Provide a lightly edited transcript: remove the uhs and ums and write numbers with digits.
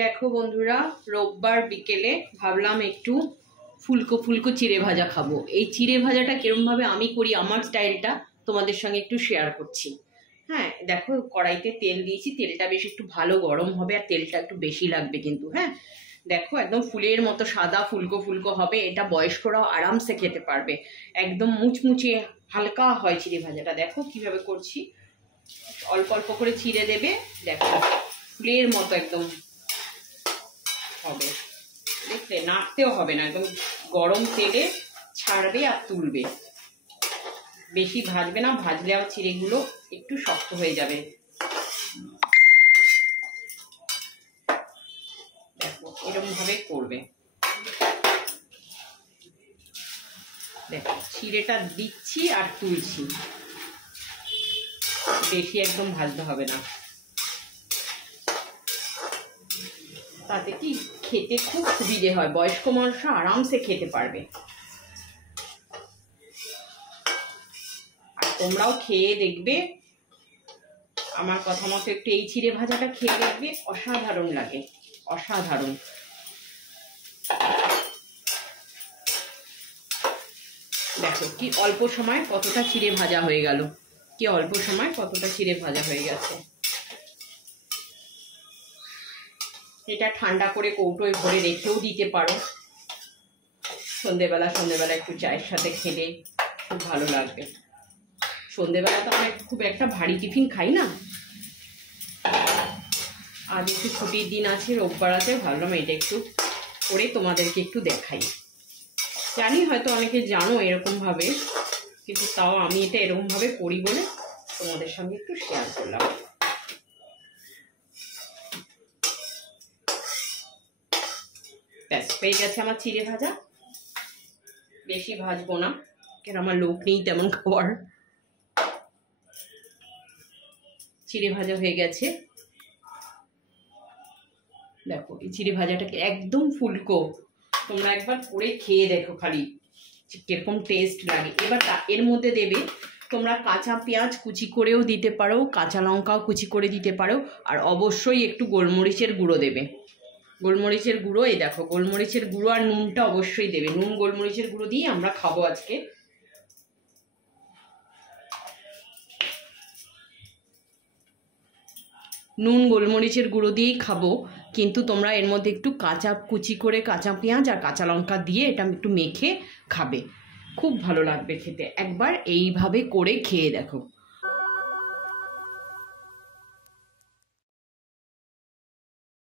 দেখো বন্ধুরা, রোববার বিকেলে ভাবলাম একটু ফুলকো ফুলকো চিড়ে ভাজা খাবো। এই চিড়ে ভাজাটা কিরমভাবে আমি করি, আমার স্টাইলটা তোমাদের সঙ্গে একটু শেয়ার করছি। হ্যাঁ দেখো, কড়াইতে তেল দিয়েছি, তেলটা বেশ একটু ভালো গরম হবে আর তেলটা একটু বেশি লাগবে কিন্তু। হ্যাঁ দেখো, একদম ফুলের মতো সাদা ফুলকো ফুলকো হবে, এটা বয়স্করাও আরামসে খেতে পারবে। একদম মুচমুচে হালকা হয় চিড়ে ভাজাটা। দেখো কিভাবে করছি, অল্প অল্প করে চিড়ে দেবে, দেখো ফুলের মতো একদম হবে। দেখলে নাড়তেও হবে না, একদম গরম তেলে ছাড়বে আর তুলবে। বেশি ভাজবে না, ভাজলে আর চিড়েগুলো একটু শক্ত হয়ে যাবে। দেখো এরকম ভাবে করবে। দেখো চিড়েটা দিচ্ছি আর তুলছি, বেশি একদম ভাজতে হবে না। তাতে কি খেতে খুব সুবিধে হয়, বয়স্ক মানুষ আরামসে খেতে পারবে। আর তোমরাও খেয়ে দেখবে, আমার কথা মতো একটু এই চিড়ে ভাজাটা খেয়ে দেখবে, অসাধারণ লাগে, অসাধারণ। দেখো কি অল্প সময় কতটা চিড়ে ভাজা হয়ে গেল, কি অল্প সময় কতটা চিড়ে ভাজা হয়ে গেছে। এটা ঠান্ডা করে কৌটোয় ভরে রেখেও দিতে পারো, সন্ধেবেলা একটু চায়ের সাথে খেলে খুব ভালো লাগবে। সন্ধেবেলা তো আমরা খুব একটা ভারী টিফিন খাই না, আজ একটু ছুটির দিন আছে, রোববার আছে, ভাবলাম এটা একটু করে তোমাদেরকে একটু দেখাই। জানি হয়তো অনেকে জানো এরকম ভাবে, কিন্তু তাও আমি এটা এরকম ভাবে করি বলে তোমাদের সঙ্গে একটু শেয়ার করলাম। ব্যাস হয়ে গেছে আমার চিড়ে ভাজা। বেশি ভাজবো না, কেন আমার লোক নেই তেমন খাওয়ার। চিড়ে ভাজা হয়ে গেছে। দেখো এই চিড়ে ভাজাটাকে একদম ফুলকো, তোমরা একবার করে খেয়ে দেখো খালি কিরকম টেস্ট লাগে। এবার এর মধ্যে দেবে তোমরা কাঁচা পেঁয়াজ কুচি করেও দিতে পারো, কাঁচা লঙ্কাও কুচি করে দিতে পারো, আর অবশ্যই একটু গোলমরিচের গুঁড়ো দেবে। গোলমরিচের গুঁড়ো, এই দেখো গোলমরিচের গুঁড়ো আর নুনটা অবশ্যই দেবে। নুন গোলমরিচের গুঁড়ো দিয়ে আমরা খাবো আজকে। নুন গোলমরিচের গুঁড়ো দিয়েই খাবো, কিন্তু তোমরা এর মধ্যে একটু কুচি করে কাঁচা পেঁয়াজ আর কাঁচা লঙ্কা দিয়ে এটা একটু মেখে খাবে, খুব ভালো লাগবে খেতে। একবার এইভাবে করে খেয়ে দেখো।